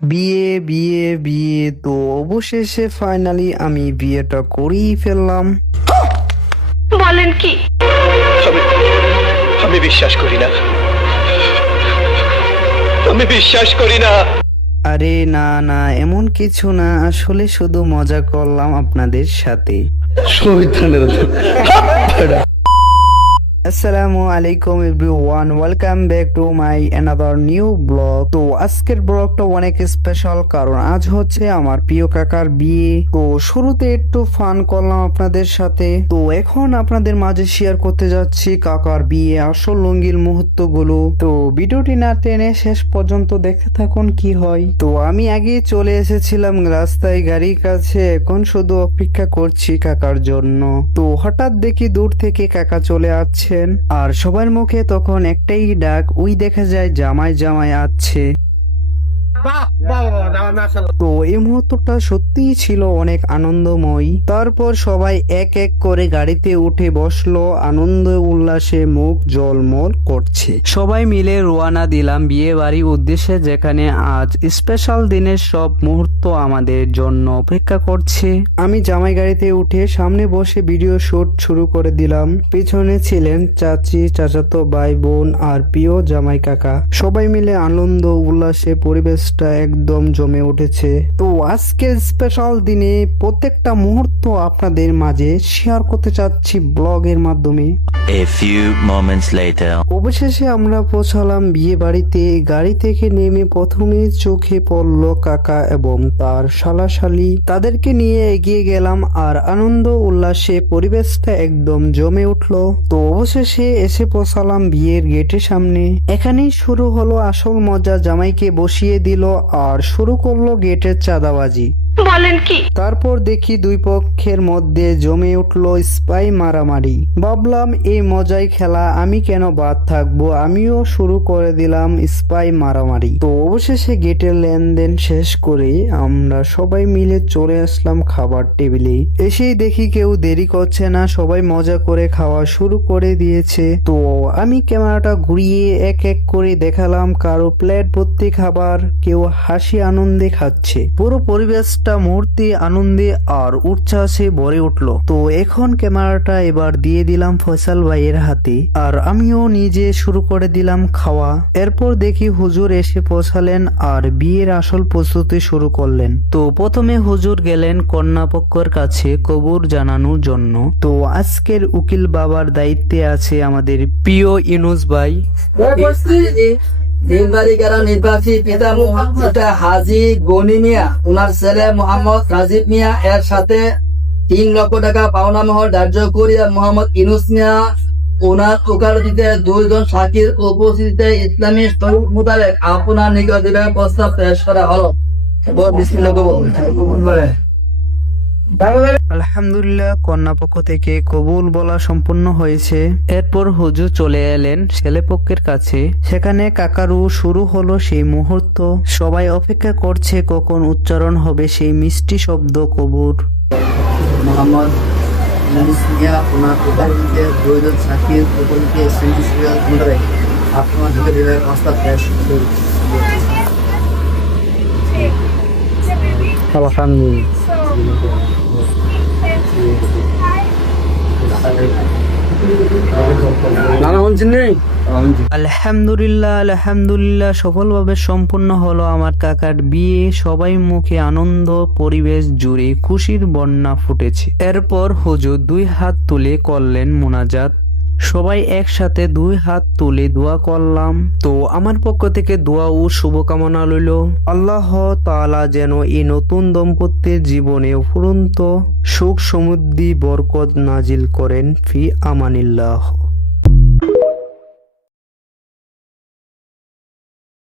বিয়ে বিয়ে বিয়ে তো অবশেষে ফাইনালি আমি বিয়েটা করেই ফেললাম। বলেন কি? আমি আমি বিশ্বাস করি না, আমি বিশ্বাস করি না। আরে না না, এমন কিছু না, আসলে শুধু মজা করলাম আপনাদের সাথে। আসসালামু আলাইকুম everyone, welcome back to my another new blog. তো আজকের ব্লগটা অনেক স্পেশাল, কারণ আজ হচ্ছে আমার প্রিয় কাকার বিয়ে। তো শুরুতে একটু ফান করলাম আপনাদের সাথে, তো এখন আপনাদের মাঝে শেয়ার করতে যাচ্ছি কাকার বিয়ে আসল রঙিন মুহূর্ত গুলো। তো ভিডিওটি না টেনে শেষ পর্যন্ত দেখতে থাকুন কি হয়। তো আমি আগে চলে এসেছিলাম রাস্তায় গাড়ির কাছে, এখন শুধু অপেক্ষা করছি কাকার জন্য। তো হঠাৎ দেখি দূর থেকে কাকা চলে আসছে, আর সবার মুখে তখন একটাই ডাক, ওই দেখা যায় জামাই জামাই আসছে। তো এই মুহূর্তটা সত্যিই ছিল অনেক আনন্দময়। তারপর সবাই এক এক করে গাড়িতে উঠে বসলো, আনন্দ উল্লাসে মুখ জলমল করছে। সবাই মিলে রওনা দিলাম বিয়ে বাড়ির উদ্দেশ্যে, যেখানে আজ স্পেশাল দিনের সব মুহূর্ত আমাদের জন্য অপেক্ষা করছে। আমি জামাই গাড়িতে উঠে সামনে বসে ভিডিও শুট শুরু করে দিলাম। পিছনে ছিলেন চাচি, চাচাতো ভাই বোন আর প্রিয় জামাই কাকা। সবাই মিলে আনন্দ উল্লাসে পরিবেশ একদম জমে উঠেছে। তো আজকের স্পেশাল দিনে প্রত্যেকটা মুহূর্ত আপনাদের মাঝে শেয়ার করতে চাচ্ছি ব্লগের মাধ্যমে। A few moments later. অবশেষে আমরা পৌঁছালাম বিয়ে বাড়িতে। গাড়ি থেকে নেমে প্রথমে চোখে পড়ল কাকা এবং তার শালাশালি। তাদেরকে নিয়ে এগিয়ে গেলাম, আর আনন্দ উল্লাসে পরিবেশটা একদম জমে উঠলো। তো অবশেষে এসে পৌঁছালাম বিয়ের গেটের সামনে। এখানেই শুরু হলো আসল মজা। জামাইকে বসিয়ে দিল আর শুরু করলো গেটের চাঁদাবাজি। বলেন কি? তারপর দেখি দুই পক্ষের মধ্যে জমে উঠলো স্পাই মারামারি। ভাবলাম এই মজাই খেলা, আমি কেন বাদ থাকবো, আমিও শুরু করে দিলাম স্পাই মারামারি। তো অবশেষে গেটের লেনদেন শেষ করে আমরা সবাই মিলে চলে আসলাম খাবার টেবিলে। এসেই দেখি কেউ দেরি করছে না, সবাই মজা করে খাওয়া শুরু করে দিয়েছে। তো আমি ক্যামেরাটা ঘুরিয়ে এক এক করে দেখালাম, কারো প্লেট ভর্তি খাবার, কেউ হাসি আনন্দে খাচ্ছে। পুরো পরিবেশটা মুহূর্তে আনন্দে আর উচ্ছ্বাসে ভরে উঠলো। তো এখন ক্যামেরাটা এবার দিয়ে দিলাম ফয়সাল ভাইয়ের হাতে, আর আমিও নিজে শুরু করে দিলাম খাওয়া। এরপর দেখি হুজুর এসে পৌঁছালেন আর বিয়ের আসল প্রস্তুতি শুরু করলেন। তো প্রথমে হুজুর গেলেন কন্যা পক্ষের কাছে কবুল জানানোর জন্য। তো আজকের উকিল বাবার দায়িত্বে আছে আমাদের প্রিয় ইউনুস ভাই। নির্বাচী পিতা মোহাম্মদ হাজী গনি মিয়া, ওনার ছেলে মোহাম্মদ রাজীব মিয়া এর সাথে 3 লক্ষ টাকা পাওনা মহর ধার্য করিয়া মোহাম্মদ ইউনুস মিয়া ওনার ওকালতিতে 2 জন সাক্ষীর উপস্থিতিতে ইসলামী শরীয়ত মোতাবেক আপনার নিকট দিবার প্রস্তাব পেশ করা হলো। বিসমিল্লাহ কবুল। আলহামদুলিল্লাহ, কন্যা পক্ষ থেকে কবুল বলা সম্পূর্ণ হয়েছে। এরপর হুজুর চলে এলেন ছেলে পক্ষের কাছে। সেখানে কাকারু শুরু হলো সেই মুহূর্ত। সবাই অপেক্ষা করছে কখন উচ্চারণ হবে সেই মিষ্টি শব্দ কবুল। মোহাম্মদ ইউনুস মিয়া ওনার ওকালতিতে 2 জন সাক্ষীর উপস্থিতিতে ইসলামী শরীয়ত মোতাবেক আপনার নিকট দিবার প্রস্তাব পেশ আলহামদুলিল্লাহ আলহামদুলিল্লাহ, সফলভাবে সম্পূর্ণ হলো আমার কাকার বিয়ে। সবাই মুখে আনন্দ, পরিবেশ জুড়ে খুশির বন্যা ফুটেছে। এরপর হুজুর 2 হাত তুলে করলেন মুনাজাত। সবাই একসাথে 2 হাত তুলে দোয়া করলাম। তো আমার পক্ষ থেকে দোয়া ও শুভকামনা রইল, আল্লাহ তাআলা যেন এই নতুন দম্পতির জীবনে অফুরন্ত সুখ সমৃদ্ধি বরকত নাজিল করেন। ফি আমানিল্লাহ।